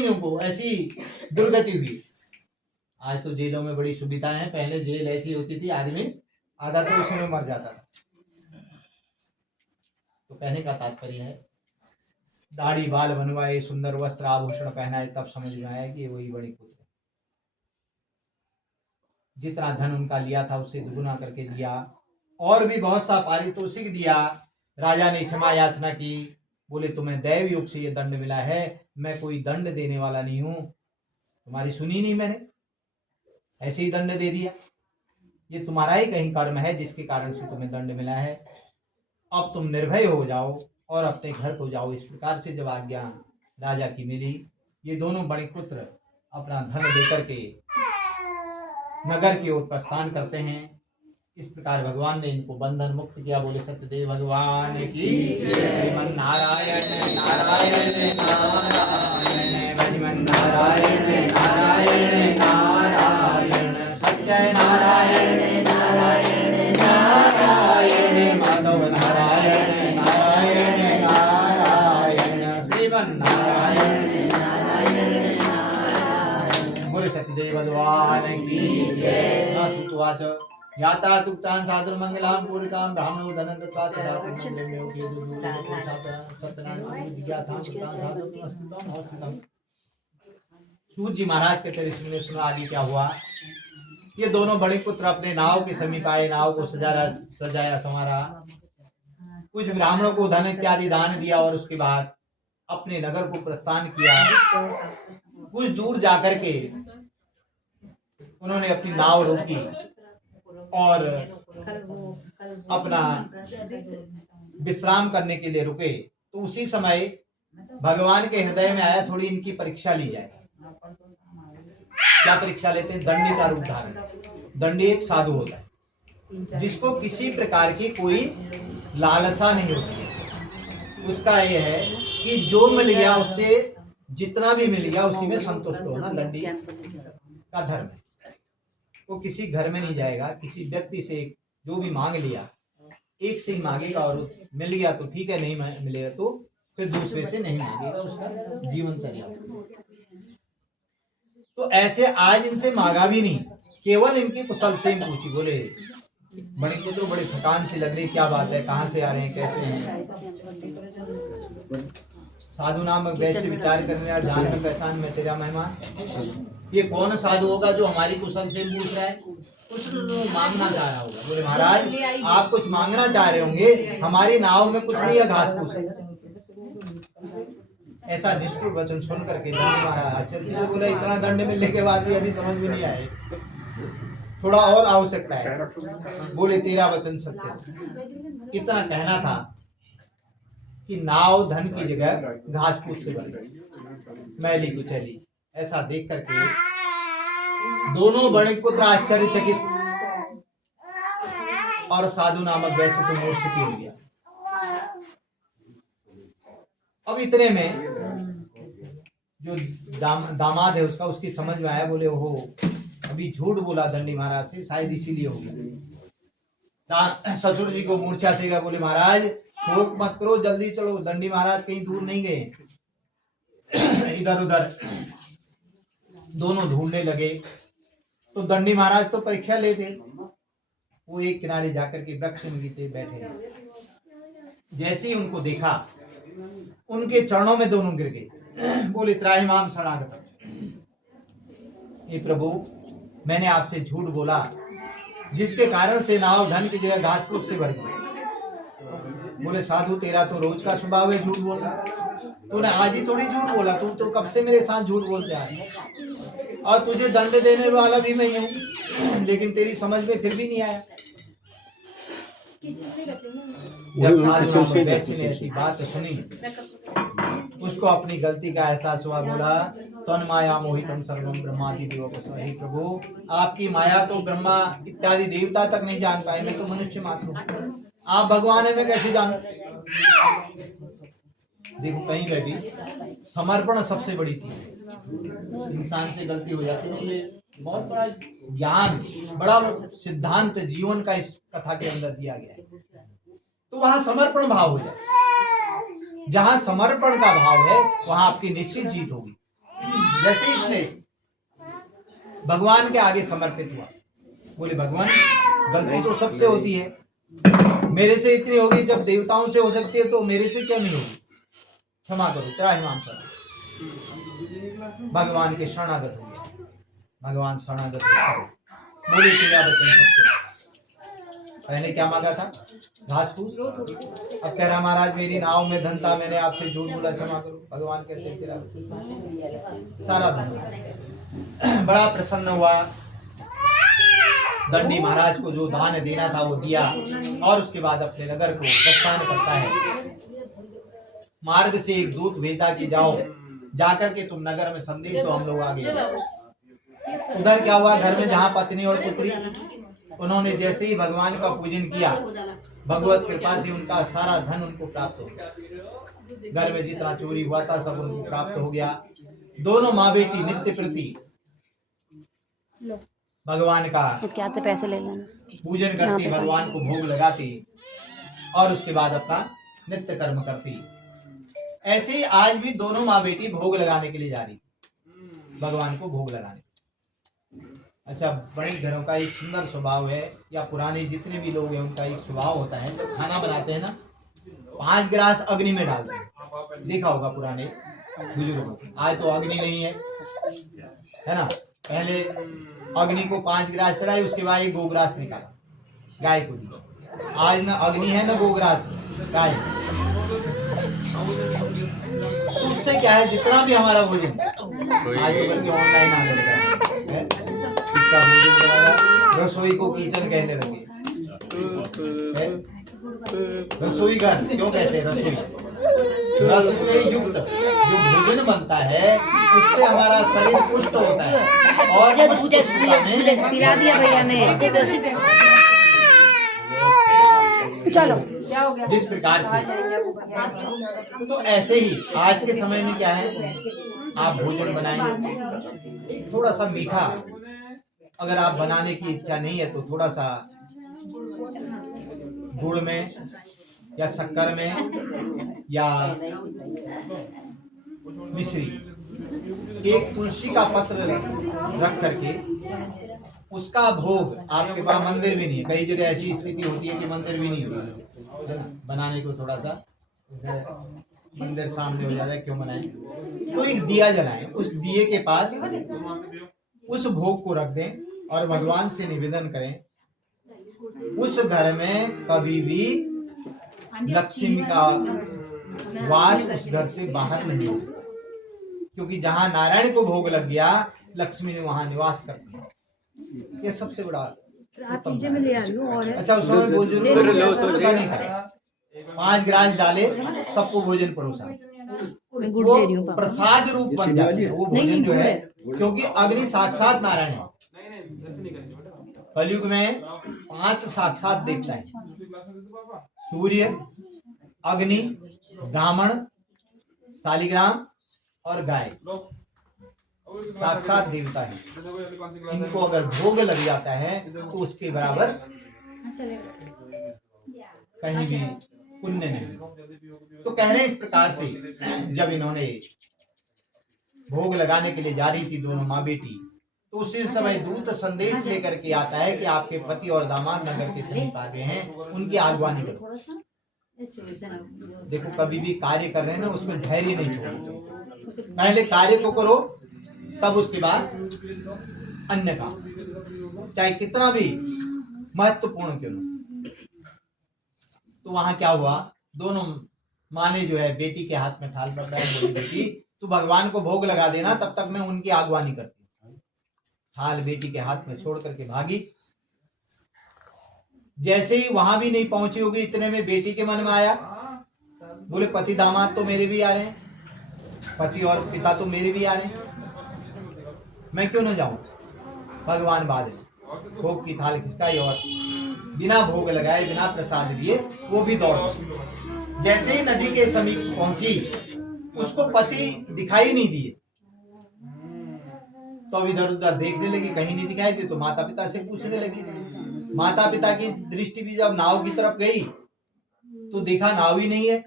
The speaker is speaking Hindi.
महीनों को ऐसी दुर्गति हुई। आज तो जेलों में बड़ी सुविधाएं हैं, पहले जेल ऐसी होती थी आदमी आधा तो उसी में मर जाता था। तो कहने का तात्पर्य है दाढ़ी बाल बनवाए, सुंदर वस्त्र आभूषण पहनाए, तब समझ में आया कि वही बड़ी पुत्र है। जितना धन उनका लिया था उससे दुगुना करके दिया, और भी बहुत सा पारितोषिक दिया। राजा ने क्षमा याचना की, बोले तुम्हें दैव योग से ये दंड मिला है, मैं कोई दंड देने वाला नहीं हूं, तुम्हारी सुनी नहीं मैंने, ऐसे ही दंड दे दिया। ये तुम्हारा ही कहीं कर्म है जिसके कारण से तुम्हें दंड मिला है। अब तुम निर्भय हो जाओ और अपने घर को जाओ। इस प्रकार से जब आज्ञा राजा की मिली, ये दोनों बड़े पुत्र अपना धन लेकर के नगर की ओर प्रस्थान करते हैं। इस प्रकार भगवान ने इनको बंधन मुक्त किया। बोले सत्यदेव भगवान की। श्रीमन नारायण नारायण नारायण, भजमन नारायण नारायण नारायण, सत्य नारायण नारायण नारायण, माधव नारायण नारायण नारायण, श्रीमन नारायण नारायण नारायण। बोले सत्यदेव भगवान की जय। न सुतवाच यात्रा तुक्तान साधु मंगलाम पूरिकाम ब्राह्मणो धनं दत्त्वा तदापि मंगलमेव केतु सत्यनारायण विज्ञातां कृतां साधु तुमस्तुतं हस्तुतं। सूत जी महाराज के तेरे सुनने सुना आगे क्या हुआ। ये दोनों बड़े पुत्र अपने नाव के समीप आए, नाव को सजाया संवारा, कुछ ब्राह्मणों को धन इत्यादि दान दिया और उसके बाद अपने नगर को प्रस्थान किया। कुछ दूर जाकर के उन्होंने अपनी नाव रोकी और अपना विश्राम करने के लिए रुके। तो उसी समय भगवान के हृदय में आया थोड़ी इनकी परीक्षा ली जाए। क्या परीक्षा लेते हैं? दंडी का रूप धारण। दंडी एक साधु होता है जिसको किसी प्रकार की कोई लालसा नहीं होती है। उसका यह है कि जो मिल गया उससे, जितना भी मिल गया उसी में संतुष्ट होना दंडी का धर्म है। वो किसी घर में नहीं जाएगा, किसी व्यक्ति से जो भी मांग लिया एक से ही मांगेगा, और मिल गया तो ठीक है, नहीं मिलेगा तो फिर दूसरे से नहीं मांगेगा, उसका जीवन चलेगा। तो ऐसे आज इनसे मांगा भी नहीं, केवल इनकी कुशल से पूछी। बोले बड़े पुत्र बड़े थकान से लग रही, क्या बात है, कहाँ से आ रहे हैं, कैसे हैं? साधु नाम वैसे विचार करने वाला, जान में पहचान में तेरा मेहमान। ये कौन साधु होगा जो हमारी कुशल से पूछ रहा है? कुछ मांगना चाह रहा होगा। बोले महाराज आप कुछ मांगना चाह रहे होंगे, हमारी नाव में कुछ नहीं है, घास फूस। ऐसा निष्ठुर वचन सुन करके महाराज आचार्य जी बोला इतना दंड मिलने के बाद भी अभी समझ में नहीं आए, थोड़ा और आवश्यकता है। बोले तेरा वचन सत्य। इतना कहना था कि नाव धन की जगह घास फूस से बन गई, मैली कुचैली। ऐसा देख करके दोनों बड़े पुत्र आश्चर्यचकित, और साधु नामक वैसे तो मूर्छित हो गया। अब इतने में जो दामाद है उसका, उसकी समझ में आया। बोले ओहो अभी झूठ बोला दंडी महाराज से, शायद इसीलिए हो गया। ससुर जी को मूर्छा से गया। बोले महाराज शोक मत करो, जल्दी चलो, दंडी महाराज कहीं दूर नहीं गए। इधर उधर दोनों ढूंढने लगे तो दंडी महाराज तो परीक्षा लेते, वो एक किनारे जाकर के वृक्ष के नीचे बैठे। जैसे ही उनको देखा उनके चरणों में दोनों गिर गए। बोले त्राहिमाम शरणागतम, हे प्रभु मैंने आपसे झूठ बोला जिसके कारण से नाव धन की जगह घास फूस से भर गई। बोले साधु तेरा तो रोज का स्वभाव है झूठ बोलना, तूने आज ही थोड़ी झूठ बोला, तू तो कब से मेरे साथ झूठ बोलते आ रहा है, और तुझे दंड देने वाला भी मैं हूँ, लेकिन तेरी समझ में फिर भी नहीं आया। जब साधु ने ऐसी बात सुनी उसको अपनी गलती का एहसास हुआ। बोला तन माया मोहितम सर्वम ब्रह्मादि देव। हे प्रभु आपकी माया तो ब्रह्मा इत्यादि देवता तक नहीं जान पाए, मैं तो मनुष्य मात्र हूँ, आप भगवान है मैं कैसे जानूं? देखो कहीं पे भी समर्पण सबसे बड़ी चीज है। इंसान से गलती हो जाती है, ये बहुत बड़ा ज्ञान, बड़ा सिद्धांत जीवन का इस कथा के अंदर दिया गया है। तो वहां समर्पण भाव हो जाए, जहां समर्पण का भाव है वहां आपकी निश्चित जीत होगी। जैसे ही इसने भगवान के आगे समर्पित हुआ, बोले भगवान गलती तो सबसे होती है, मेरे से इतनी होगी, जब देवताओं से हो सकती है तो मेरे से क्यों नहीं होगी, क्षमा करो, त्राहिमाम करो। भगवान के शरणागत हो गया। भगवान शरणागत हो बोले तेरा वचन सत्य। पहले क्या मांगा था, घास फूस, अब कह रहा महाराज मेरी नाव में धन था, मैंने आपसे झूठ बोला, क्षमा करो। भगवान कहते तेरा वचन सारा धन। बड़ा प्रसन्न हुआ, दंडी महाराज को जो दान देना था वो दिया, और उसके बाद अपने नगर को प्रस्थान करता है। मार्ग से एक दूत भेजा कि जाओ, जाकर के तुम नगर में संदेश दो, हम लोग आगे। उधर क्या हुआ, घर में जहाँ पत्नी और पुत्री, उन्होंने जैसे ही भगवान का पूजन किया, भगवत कृपा से उनका सारा धन उनको प्राप्त हो गया। घर में जितना चोरी हुआ था सब उनको प्राप्त हो गया। दोनों माँ बेटी नित्य प्रति भगवान का क्या से पैसे ले लेना, पूजन करती, भगवान को भोग लगाती, और उसके बाद अपना नित्य कर्म करती। ऐसे ही आज भी दोनों माँ बेटी भोग लगाने के लिए जा रही, भगवान को भोग लगाने। अच्छा, बड़े घरों का एक सुंदर स्वभाव है, या पुराने जितने भी लोग हैं उनका एक स्वभाव होता है, जब खाना बनाते हैं ना 5 गिलास अग्नि में डालते हैं, देखा होगा पुराने बुजुर्गों। आज तो अग्नि नहीं है ना। पहले अग्नि को 5 गिलास चढ़ाई, उसके बाद एक गोग्रास निकाला, गाय को दी। आज ना अग्नि है ना गोग्रास, गाय। तो उससे क्या है, जितना भी हमारा भोजन आज तो बल्कि ऑनलाइन आने लगा है, इसका भोजन बनाना, रसोई को किचन कहने लगे, रसोई घर क्यों कहते हैं, रसोई। रस से युक्त जो भोजन बनता है उससे हमारा शरीर पुष्ट होता है, और पिला दिया भैया ने। चलो क्या हो गया, जिस प्रकार से, तो ऐसे ही आज के समय में क्या है, आप भोजन बनाएंगे थोड़ा सा मीठा, अगर आप बनाने की इच्छा नहीं है तो थोड़ा सा गुड़ में या शक्कर में या मिश्री, एक तुलसी का पत्र रख करके उसका भोग, आपके पास मंदिर भी नहीं है, कई जगह ऐसी स्थिति होती है कि मंदिर भी नहीं होता, बनाने को थोड़ा सा मंदिर सामने हो जाता है, क्यों बनाएं, तो एक दिया जलाएं, उस दिए के पास उस भोग को रख दें और भगवान से निवेदन करें, उस घर में कभी भी लक्ष्मी का वास उस घर से बाहर नहीं हो सकता, क्योंकि जहां नारायण को भोग लग गया लक्ष्मी ने वहां निवास कर दिया। ये सबसे बड़ा में ले और अच्छा, उस समय भोजन पता नहीं था, 5 गिलास डाले, सबको भोजन परोसा, वो प्रसाद रूप बन जाता है वो भोजन जो है, क्योंकि अग्नि साक्षात नारायण है। कलयुग में 5 साक्षात देखता है, सूर्य, अग्नि, ब्राह्मण, शालिग्राम और गाय, साक्षात देवता है। इनको अगर भोग लग जाता है तो उसके बराबर कहीं भी पुण्य नहीं। तो कह रहे इस प्रकार से, जब इन्होंने भोग लगाने के लिए जा रही थी दोनों माँ बेटी, तो उसी समय दूत संदेश लेकर के आता है कि आपके पति और दामाद नगर के समीप आ गए हैं, उनकी आगवानी करो। देखो, कभी भी कार्य कर रहे हैं ना, उसमें धैर्य नहीं छोड़ना, पहले कार्य को करो, तब उसके बाद अन्य काम, चाहे कितना भी महत्वपूर्ण क्यों न। तो वहां क्या हुआ, दोनों माँ ने जो है बेटी के हाथ में थाल पकड़ाया, बोली बेटी तू भगवान को भोग लगा देना, तब तक मैं उनकी आगवानी करती। थाल बेटी के हाथ में छोड़ करके भागी। जैसे ही वहां भी नहीं पहुंची होगी, इतने में बेटी के मन में आया, बोले पति दामाद तो मेरे भी आ रहे हैं, पति और पिता तो मेरे भी आ रहे हैं, मैं क्यों न जाऊं। भगवान बाद में भोग की थाल खिसकाई और बिना भोग लगाए, बिना प्रसाद लिए वो भी दौड़। जैसे ही नदी के समीप पहुंची, उसको पति दिखाई नहीं दिए, तो अब इधर उधर देखने लगी, कहीं नहीं दिखाई दे, तो माता पिता से पूछने लगी। माता पिता की दृष्टि भी जब नाव की तरफ गई तो देखा नाव ही नहीं है।